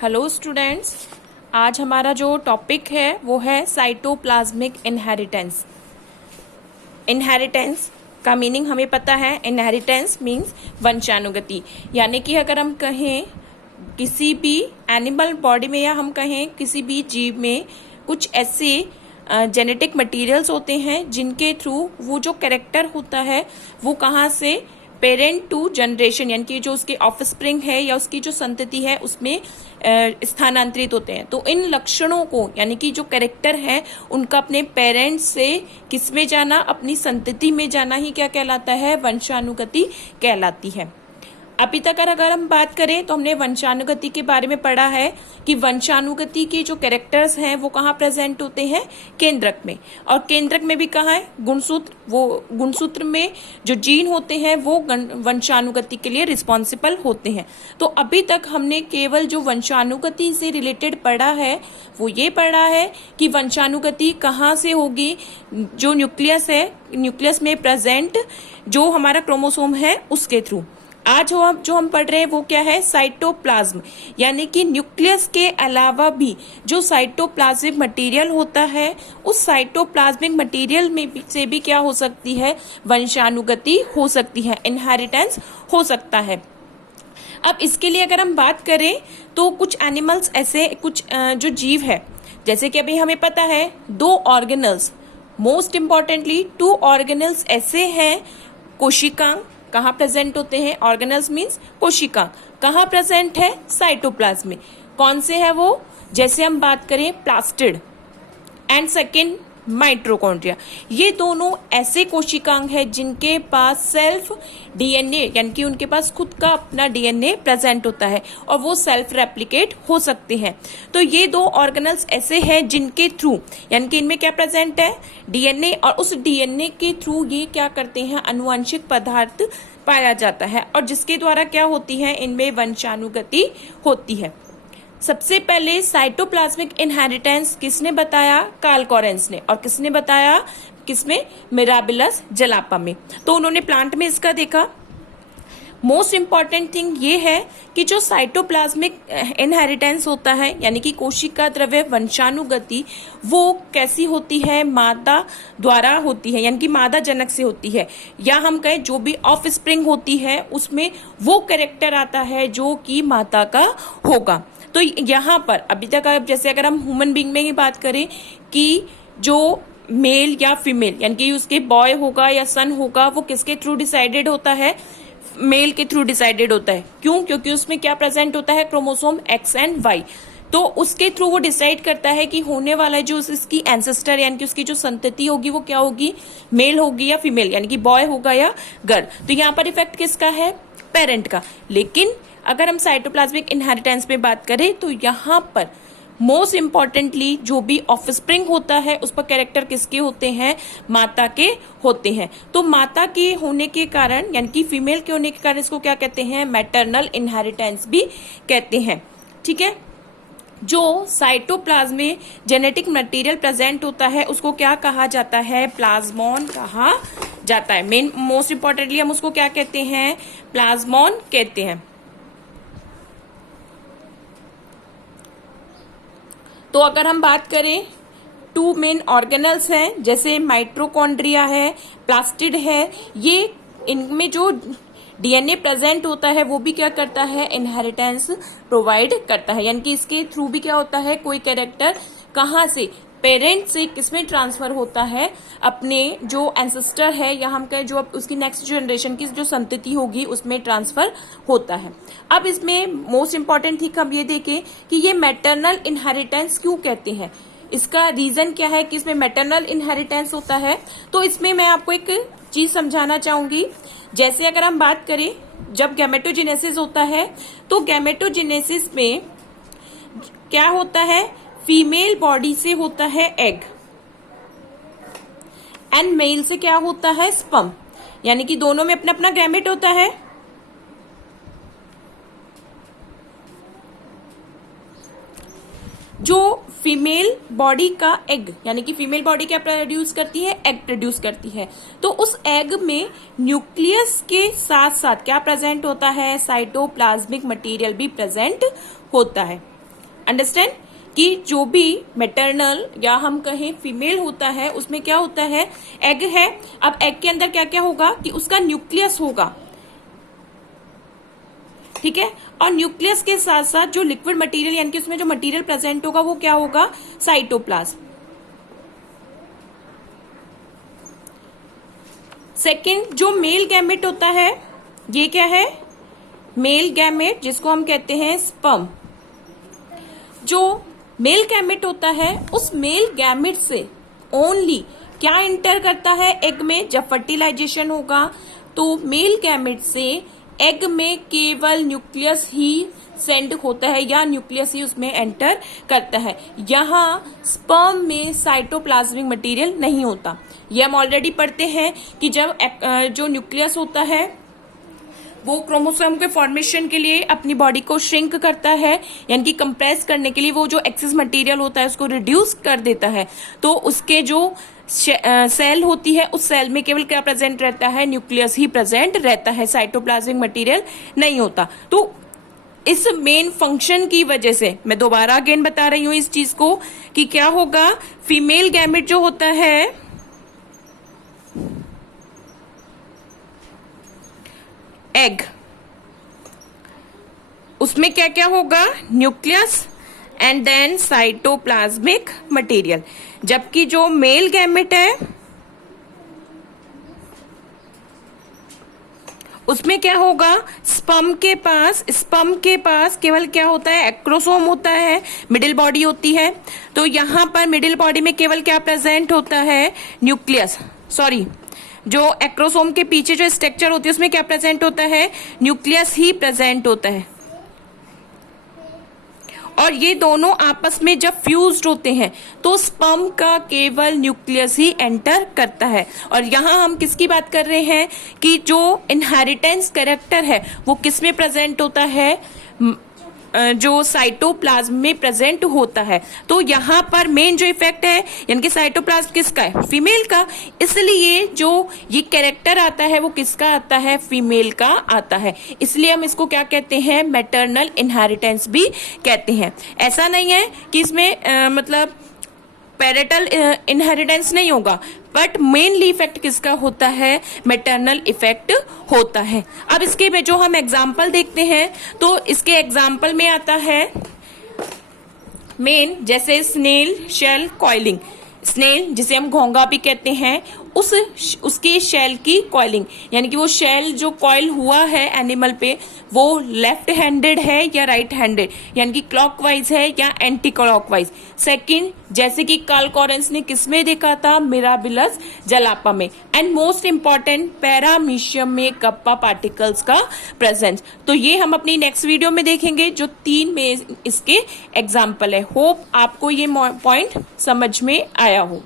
Hello students, आज हमारा जो टॉपिक है वो है साइटोप्लाज्मिक इनहेरिटेंस। इनहेरिटेंस का मीनिंग हमें पता है। इनहेरिटेंस मीन्स वंशानुगति, यानी कि अगर हम कहें किसी भी एनिमल बॉडी में या हम कहें किसी भी जीव में कुछ ऐसे जेनेटिक मटेरियल्स होते हैं जिनके थ्रू वो जो कैरेक्टर होता है वो कहाँ से पेरेंट टू जनरेशन, यानी कि जो उसके ऑफस्प्रिंग है या उसकी जो संतति है उसमें स्थानांतरित होते हैं। तो इन लक्षणों को, यानी कि जो कैरेक्टर है उनका अपने पेरेंट्स से किस में जाना, अपनी संतति में जाना ही क्या कहलाता है? वंशानुगति कहलाती है। अभी तक अगर हम बात करें तो हमने वंशानुगति के बारे में पढ़ा है कि वंशानुगति के जो कैरेक्टर्स हैं वो कहाँ प्रेजेंट होते हैं? केंद्रक में। और केंद्रक में भी कहाँ है? गुणसूत्र। वो गुणसूत्र में जो जीन होते हैं वो वंशानुगति के लिए रिस्पॉन्सिबल होते हैं। तो अभी तक हमने केवल जो वंशानुगति से रिलेटेड पढ़ा है वो ये पढ़ा है कि वंशानुगति कहाँ से होगी? जो न्यूक्लियस है, न्यूक्लियस में प्रेजेंट जो हमारा क्रोमोसोम है उसके थ्रू। आज जो हम पढ़ रहे हैं वो क्या है? साइटोप्लाज्म, यानी कि न्यूक्लियस के अलावा भी जो साइटोप्लाज्मिक मटेरियल होता है उस साइटोप्लाज्मिक मटेरियल में से भी क्या हो सकती है? वंशानुगति हो सकती है, इनहेरिटेंस हो सकता है। अब इसके लिए अगर हम बात करें तो कुछ एनिमल्स ऐसे, कुछ जो जीव है, जैसे कि अभी हमें पता है 2 ऑर्गेनल्स, मोस्ट इंपॉर्टेंटली 2 ऑर्गेनल्स ऐसे हैं। कोशिकांग कहाँ प्रेजेंट होते हैं? ऑर्गेनल्स मीन्स कोशिका। कहाँ प्रेजेंट है? साइटोप्लाज्म में। कौन से है वो? जैसे हम बात करें प्लास्टिड एंड सेकेंड माइटोकॉन्ड्रिया, ये दोनों ऐसे कोशिकांग हैं जिनके पास सेल्फ डीएनए, यानी कि उनके पास खुद का अपना डीएनए प्रेजेंट होता है और वो सेल्फ रेप्लिकेट हो सकते हैं। तो ये 2 ऑर्गेनल्स ऐसे हैं जिनके थ्रू, यानी कि इनमें क्या प्रेजेंट है? डीएनए, और उस डीएनए के थ्रू ये क्या करते हैं? आनुवंशिक पदार्थ पाया जाता है और जिसके द्वारा क्या होती है? इनमें वंशानुगति होती है। सबसे पहले साइटोप्लाज्मिक इनहेरिटेंस किसने बताया? कार्ल कोरेंस ने। और किसने बताया? किसमें? मिराबिलस जलापा में। तो उन्होंने प्लांट में इसका देखा। मोस्ट इंपॉर्टेंट थिंग ये है कि जो साइटोप्लाज्मिक इनहेरिटेंस होता है, यानी कि कोशिका द्रव्य वंशानुगति, वो कैसी होती है? मादा द्वारा होती है, यानी कि मादा जनक से होती है, या हम कहें जो भी ऑफ स्प्रिंग होती है उसमें वो कैरेक्टर आता है जो कि माता का होगा। तो यहाँ पर अभी तक जैसे अगर हम ह्यूमन बीइंग में ही बात करें कि जो मेल या फीमेल, यानी कि उसके बॉय होगा या सन होगा, वो किसके थ्रू डिसाइडेड होता है? मेल के थ्रू डिसाइडेड होता है। क्यों? क्योंकि उसमें क्या प्रेजेंट होता है? Chromosome X and Y। तो उसके थ्रू वो डिसाइड करता है कि होने वाला जो इसकी एंसेस्टर, यानी कि उसकी जो संतति होगी वो क्या होगी? मेल होगी या फीमेल, यानी कि बॉय होगा या गर्ल। तो यहाँ पर इफेक्ट किसका है? पेरेंट का। लेकिन अगर हम साइटोप्लाज्मिक इनहेरिटेंस में बात करें तो यहाँ पर मोस्ट इंपॉर्टेंटली जो भी ऑफस्प्रिंग होता है उस पर कैरेक्टर किसके होते हैं? माता के होते हैं। तो माता के होने के कारण, यानी कि फीमेल के होने के कारण इसको क्या कहते हैं? मैटरनल इनहेरिटेंस भी कहते हैं। ठीक है। जो साइटोप्लाज्म में जेनेटिक मटेरियल प्रेजेंट होता है उसको क्या कहा जाता है? प्लाज्मोन कहा जाता है। मेन मोस्ट इंपॉर्टेंटली हम उसको क्या कहते हैं? प्लाज्मोन कहते हैं। तो अगर हम बात करें 2 मेन ऑर्गेनल्स हैं, जैसे माइटोकॉन्ड्रिया है, प्लास्टिड है, ये इनमें जो डीएनए प्रेजेंट होता है वो भी क्या करता है? इनहेरिटेंस प्रोवाइड करता है, यानी कि इसके थ्रू भी क्या होता है? कोई कैरेक्टर कहाँ से? पेरेंट से किसमें ट्रांसफर होता है? अपने जो एंसेस्टर है या हम कहें जो अब उसकी नेक्स्ट जनरेशन की जो संतति होगी उसमें ट्रांसफर होता है। अब इसमें मोस्ट इंपॉर्टेंट थिंग हम ये देखें कि ये मैटरनल इनहेरिटेंस क्यों कहते हैं? इसका रीजन क्या है कि इसमें मैटरनल इनहेरिटेंस होता है? तो इसमें मैं आपको एक चीज समझाना चाहूंगी। जैसे अगर हम बात करें जब गैमेटोजेनेसिस होता है तो गैमेटोजेनेसिस में क्या होता है? फीमेल बॉडी से होता है एग एंड मेल से क्या होता है? स्पर्म, यानी कि दोनों में अपना अपना गैमेट होता है। जो फीमेल बॉडी का एग, यानी कि फीमेल बॉडी क्या प्रोड्यूस करती है? एग प्रोड्यूस करती है। तो उस एग में न्यूक्लियस के साथ साथ क्या प्रेजेंट होता है? साइटोप्लाज्मिक मटेरियल भी प्रेजेंट होता है। अंडरस्टैंड कि जो भी मैटरनल या हम कहें फीमेल होता है उसमें क्या होता है, एग है। अब एग के अंदर क्या क्या होगा कि उसका न्यूक्लियस होगा, ठीक है, और न्यूक्लियस के साथ साथ जो लिक्विड मटेरियल यानी कि उसमें जो मटेरियल प्रेजेंट होगा वो क्या होगा, साइटोप्लाज्म। सेकंड जो मेल गैमेट होता है, ये क्या है, मेल गैमेट, जिसको हम कहते हैं स्पर्म। जो मेल गैमेट होता है उस मेल गैमेट से ओनली क्या इंटर करता है एग में, जब फर्टिलाइजेशन होगा तो मेल गैमेट से एग में केवल न्यूक्लियस ही सेंड होता है या न्यूक्लियस ही उसमें एंटर करता है। यहाँ स्पर्म में साइटोप्लाज्मिक मटेरियल नहीं होता। ये हम ऑलरेडी पढ़ते हैं कि जब जो न्यूक्लियस होता है वो क्रोमोसोम के फॉर्मेशन के लिए अपनी बॉडी को श्रिंक करता है, यानी कि कंप्रेस करने के लिए वो जो एक्सेस मटेरियल होता है उसको रिड्यूस कर देता है। तो उसके जो सेल होती है उस सेल में केवल क्या प्रेजेंट रहता है, न्यूक्लियस ही प्रेजेंट रहता है, साइटोप्लाज्मिक मटेरियल नहीं होता। तो इस मेन फंक्शन की वजह से मैं दोबारा अगेन बता रही हूं इस चीज को कि क्या होगा, फीमेल गैमेट जो होता है एग, उसमें क्या क्या होगा, nucleus and then cytoplasmic material. जबकि जो मेल गैमेट है उसमें क्या होगा, स्पर्म के पास केवल क्या होता है, एक्रोसोम होता है, मिडिल बॉडी होती है। तो यहां पर मिडिल बॉडी में केवल क्या प्रेजेंट होता है, न्यूक्लियस, सॉरी, जो एक्रोसोम के पीछे जो स्ट्रक्चर होती है उसमें क्या प्रेजेंट होता है, न्यूक्लियस ही प्रेजेंट होता है। और ये दोनों आपस में जब फ्यूज्ड होते हैं तो स्पर्म का केवल न्यूक्लियस ही एंटर करता है। और यहां हम किसकी बात कर रहे हैं कि जो इनहेरिटेंस कैरेक्टर है वो किस में प्रेजेंट होता है, जो साइटोप्लाज्म में प्रेजेंट होता है। तो यहाँ पर मेन जो इफेक्ट है यानी कि साइटोप्लाज्म किसका है, फीमेल का, इसलिए जो ये कैरेक्टर आता है वो किसका आता है, फीमेल का आता है। इसलिए हम इसको क्या कहते हैं, मैटरनल इनहेरिटेंस भी कहते हैं। ऐसा नहीं है कि इसमें मतलब पैरेटल इनहेरिटेंस नहीं होगा, बट मेनली इफेक्ट किसका होता है, मैटरनल इफेक्ट होता है। अब इसके में जो हम एग्जाम्पल देखते हैं तो इसके एग्जाम्पल में आता है मेन, जैसे स्नेल शेल कॉइलिंग। स्नेल जिसे हम घोंगा भी कहते हैं, उसके शेल की कॉइलिंग, यानी कि वो शेल जो कॉइल हुआ है एनिमल पे वो लेफ्ट हैंडेड है या राइट हैंडेड, यानी कि क्लॉकवाइज है या एंटी क्लॉकवाइज। सेकंड, जैसे कि कार्ल कॉरेंस ने किसमें देखा था, मिराबिलस जलापा में। एंड मोस्ट इंपॉर्टेंट, पैरामीशियम में कप्पा पार्टिकल्स का प्रेजेंस। तो ये हम अपनी नेक्स्ट वीडियो में देखेंगे जो 3 में इसके एग्जाम्पल है। होप आपको ये पॉइंट समझ में आया हो।